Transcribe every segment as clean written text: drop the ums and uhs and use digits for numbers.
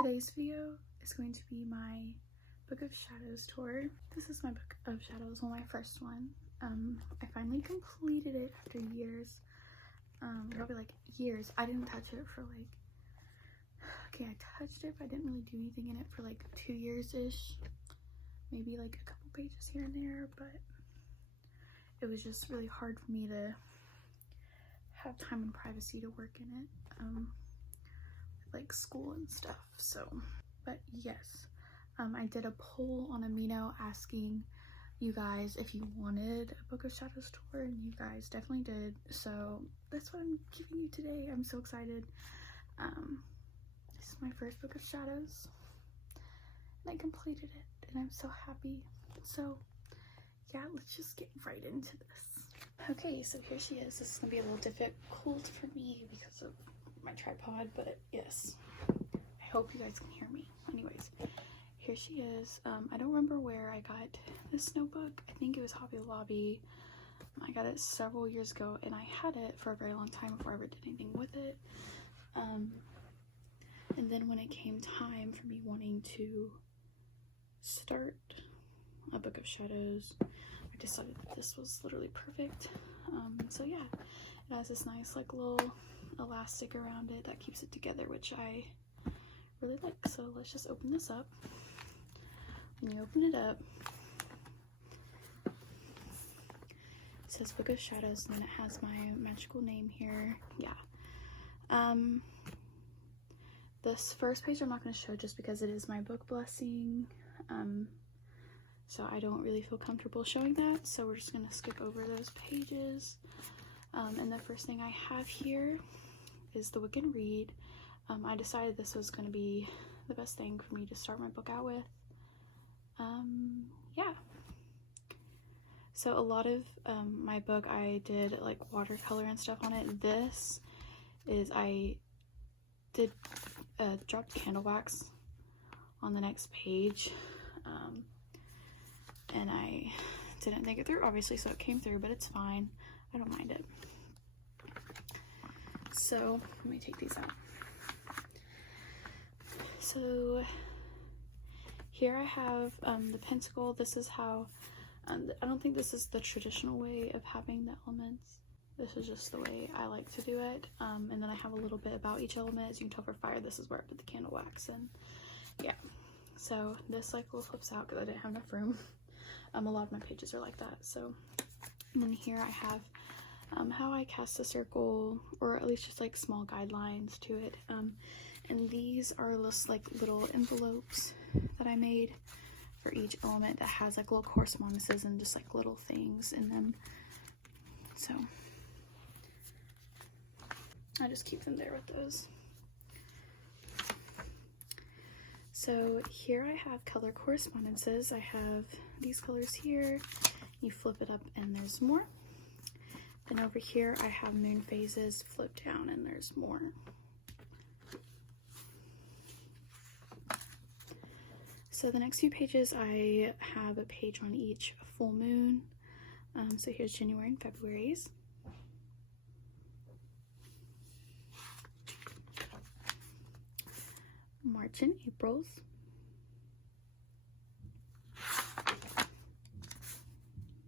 Today's video is going to be my Book of Shadows tour. This is my Book of Shadows, well, my first one. I finally completed it after years. Probably like years. I didn't touch it for like, okay, I touched it, but I didn't really do anything in it for like 2 years-ish. Maybe like a couple pages here and there, but it was just really hard for me to have time and privacy to work in it. Like school and stuff, so. But yes, I did a poll on Amino asking you guys if you wanted a Book of Shadows tour, and you guys definitely did, so that's what I'm giving you today. I'm so excited. This is my first Book of Shadows, and I completed it, and I'm so happy. So yeah, let's just get right into this. Okay, so here she is. This is gonna be a little difficult for me because of my tripod, but yes, I hope you guys can hear me. Anyways, here she is. I don't remember where I got this notebook. I think it was Hobby Lobby. I got it several years ago, and I had it for a very long time before I ever did anything with it. And then when it came time for me wanting to start a Book of Shadows, I decided that this was literally perfect. So yeah, it has this nice like little elastic around it that keeps it together, which I really like. So let's just open this up. When you open it up, it says Book of Shadows, and then it has my magical name here. Yeah. This first page I'm not going to show just because it is my book blessing. So I don't really feel comfortable showing that, so we're just going to skip over those pages. And the first thing I have here is the Wiccan Read. I decided this was going to be the best thing for me to start my book out with. Yeah. So a lot of my book, I did like watercolor and stuff on it. This is, I did dropped candle wax on the next page. And I didn't think it through, obviously, so it came through, but it's fine. I don't mind it. So let me take these out. So here I have the pentacle. This is how, I don't think this is the traditional way of having the elements. This is just the way I like to do it. And then I have a little bit about each element. As you can tell for fire, this is where I put the candle wax in. Yeah. So this like will flips out because I didn't have enough room. A lot of my pages are like that. So, and then here I have how I cast a circle, or at least just like small guidelines to it. And these are just like little envelopes that I made for each element that has like little correspondences and just like little things in them. So I just keep them there with those. So here I have color correspondences. I have these colors here. You flip it up and there's more. Then over here I have moon phases. Flip down and there's more. So the next few pages I have a page on each full moon. So here's January and February's. March and April's.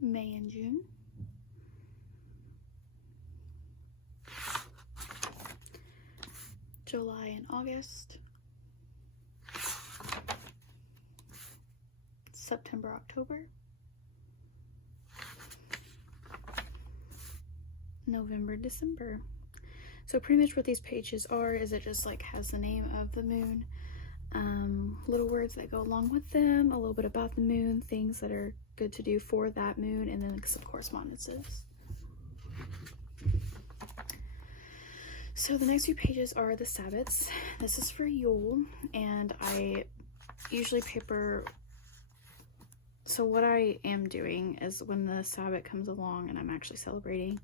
May and June. July and August. September, October. November, December. So pretty much what these pages are is it just like has the name of the moon, little words that go along with them, a little bit about the moon, things that are good to do for that moon, and then like some correspondences. So the next few pages are the Sabbats. This is for Yule, and I usually paper. So what I am doing is when the Sabbat comes along and I'm actually celebrating,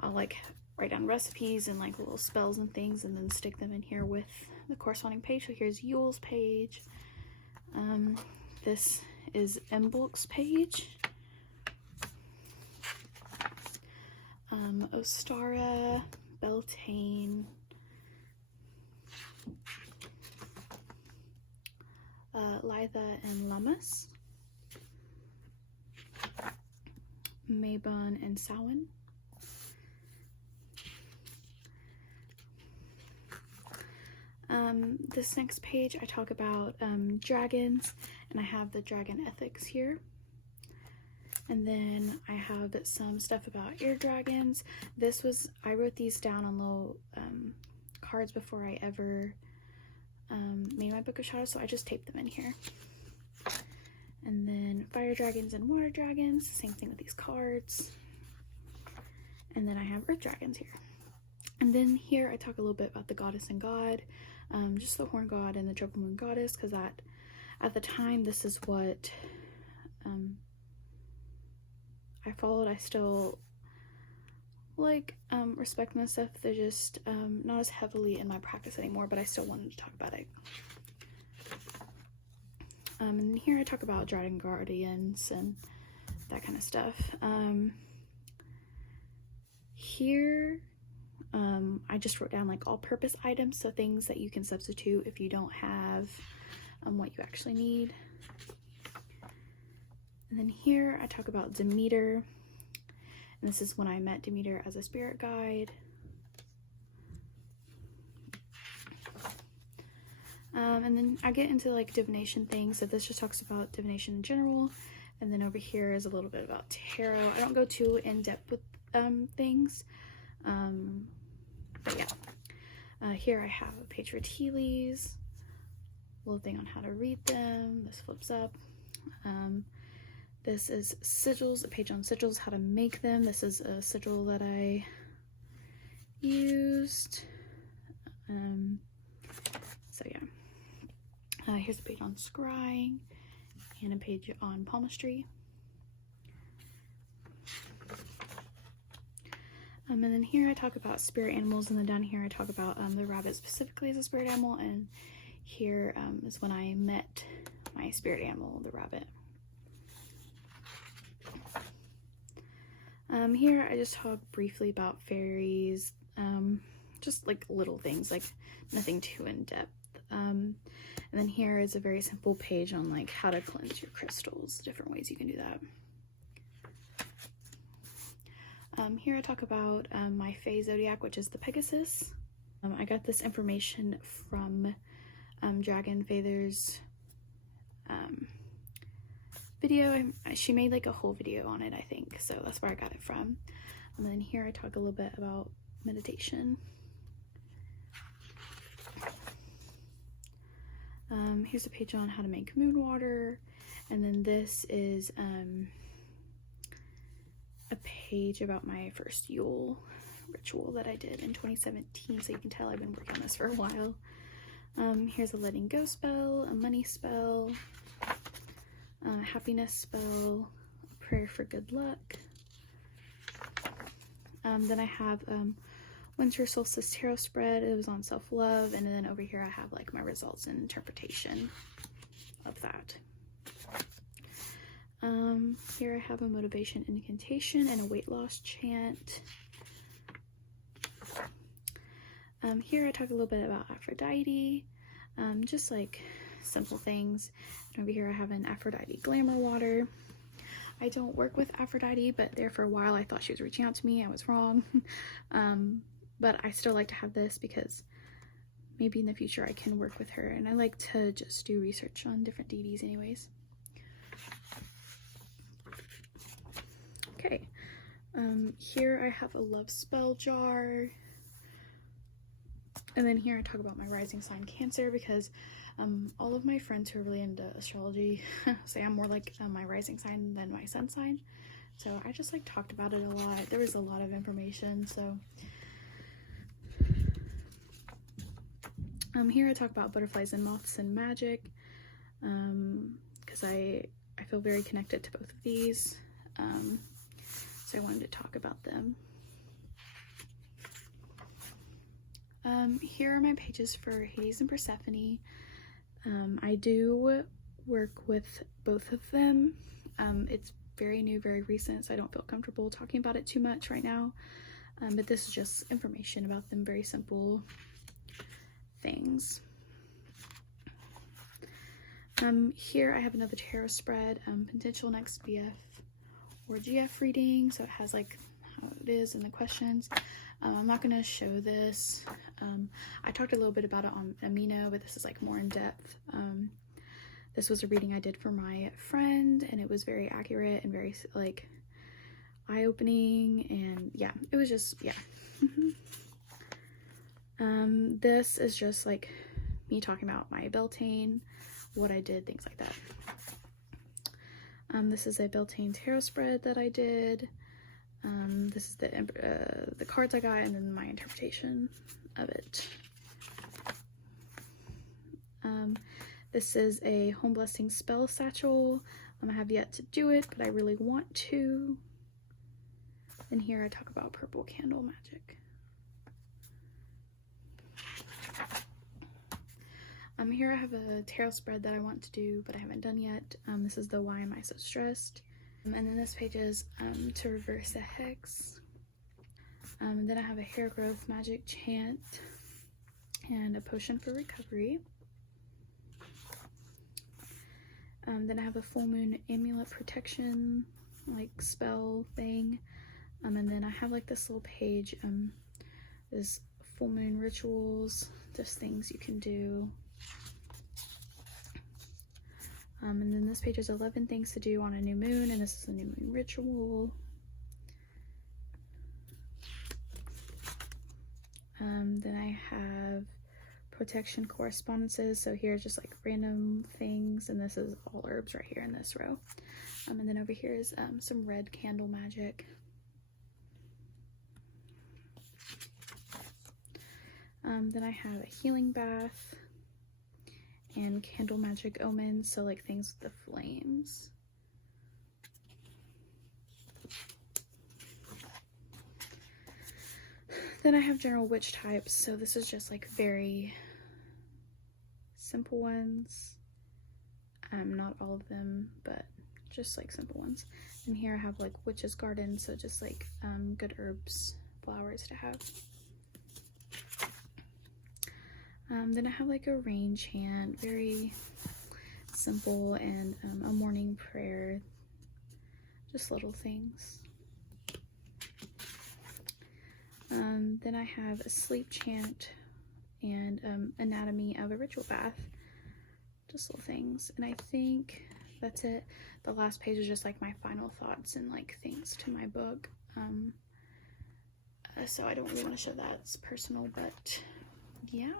I'll like write down recipes and like little spells and things, and then stick them in here with the corresponding page. So here's Yule's page. This is Imbolc's page. Ostara, Beltane, Litha and Lammas, Mabon and Samhain, this next page I talk about dragons, and I have the dragon ethics here. And then I have some stuff about air dragons. I wrote these down on little cards before I ever made my Book of Shadows, so I just taped them in here. And then fire dragons and water dragons, same thing with these cards. And then I have earth dragons here. And then here I talk a little bit about the goddess and god, just the horn god and the triple moon goddess, because at the time this is what I followed. I still like respect my stuff. They're just not as heavily in my practice anymore, but I still wanted to talk about it. And here I talk about dragon guardians and that kind of stuff. Here I just wrote down like all-purpose items, so things that you can substitute if you don't have what you actually need. And then here I talk about Demeter, and this is when I met Demeter as a spirit guide. And then I get into like divination things, so this just talks about divination in general, and then over here is a little bit about tarot. I don't go too in-depth with things, but yeah. Here I have a page for tea leaves, a little thing on how to read them. This flips up. This is sigils, a page on sigils, how to make them. This is a sigil that I used. So yeah. Here's a page on scrying and a page on palmistry. And then here I talk about spirit animals, and then down here I talk about the rabbit specifically as a spirit animal, and here is when I met my spirit animal, the rabbit. Here I just talk briefly about fairies, just like little things, like nothing too in-depth. And then here is a very simple page on like how to cleanse your crystals, different ways you can do that. Here I talk about my Fae zodiac, which is the Pegasus. I got this information from Dragon Feather's video. She made like a whole video on it, I think, so that's where I got it from. And then here I talk a little bit about meditation. Here's a page on how to make moon water, and then this is a page about my first Yule ritual that I did in 2017, so you can tell I've been working on this for a while. Here's a letting go spell, a money spell, a happiness spell, a prayer for good luck. Then I have Winter Solstice Tarot spread. It was on self-love, and then over here I have like my results and interpretation of that. Here I have a motivation incantation and a weight loss chant. Here I talk a little bit about Aphrodite, just like simple things. And over here I have an Aphrodite glamour water. I don't work with Aphrodite, but there for a while I thought she was reaching out to me. I was wrong. But I still like to have this because maybe in the future I can work with her, and I like to just do research on different deities anyways. Okay, here I have a love spell jar, and then here I talk about my rising sign Cancer, because all of my friends who are really into astrology say I'm more like my rising sign than my sun sign, so I just like talked about it a lot. There was a lot of information, so here I talk about butterflies and moths and magic, because I feel very connected to both of these, so I wanted to talk about them. Here are my pages for Hades and Persephone. I do work with both of them. It's very new, very recent, so I don't feel comfortable talking about it too much right now, but this is just information about them, very simple things. Here I have another tarot spread, potential next BF or GF reading, so it has like how it is and the questions. I'm not going to show this. I talked a little bit about it on Amino, but this is like more in depth. This was a reading I did for my friend, and it was very accurate and very like eye-opening, and yeah, it was just, yeah. This is just like me talking about my Beltane, what I did, things like that. This is a Beltane tarot spread that I did. This is the cards I got, and then my interpretation of it. This is a home blessing spell satchel. I have yet to do it, but I really want to. And here I talk about purple candle magic. Here I have a tarot spread that I want to do, but I haven't done yet. This is the Why Am I So Stressed? And then this page is to reverse a hex. Then I have a hair growth magic chant and a potion for recovery. Then I have a full moon amulet protection like spell thing. And then I have like this little page, this full moon rituals, just things you can do. And then this page is 11 things to do on a new moon, and this is a new moon ritual. Then I have protection correspondences, so here's just like random things, and this is all herbs right here in this row. And then over here is some red candle magic. Then I have a healing bath and candle magic omens, so like things with the flames. Then I have general witch types, so this is just like very simple ones. Not all of them, but just like simple ones. And here I have like witch's garden, so just like good herbs, flowers to have. Then I have like a rain chant, very simple, and a morning prayer, just little things. Then I have a sleep chant and anatomy of a ritual bath, just little things. And I think that's it. The last page is just like my final thoughts and like things to my book. So I don't really want to show that, it's personal, but yeah,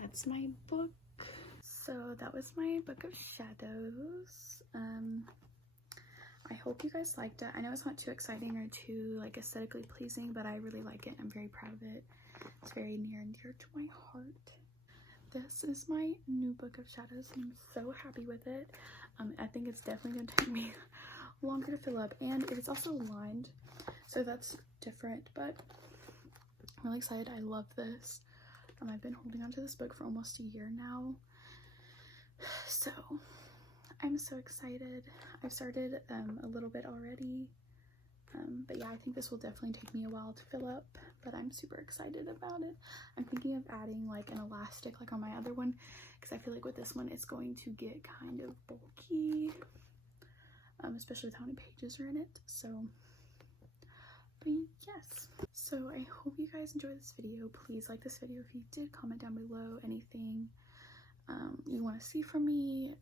that's my book. So that was my Book of Shadows. I hope you guys liked it. I know it's not too exciting or too like aesthetically pleasing, but I really like it. I'm very proud of it. It's very near and dear to my heart. This is my new Book of Shadows, and I'm so happy with it. I think it's definitely gonna take me longer to fill up, and it is also lined, so that's different, but I'm really excited. I love this. I've been holding on to this book for almost a year now, so I'm so excited. I've started a little bit already, but yeah, I think this will definitely take me a while to fill up, but I'm super excited about it. I'm thinking of adding like an elastic like on my other one, because I feel like with this one it's going to get kind of bulky, especially with how many pages are in it. So but yes, so I hope you guys enjoyed this video. Please like this video if you did. Comment down below anything you want to see from me,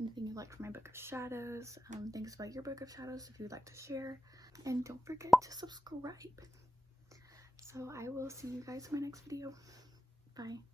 anything you like from my Book of Shadows, things about your Book of Shadows if you'd like to share, and don't forget to subscribe. So I will see you guys in my next video. Bye.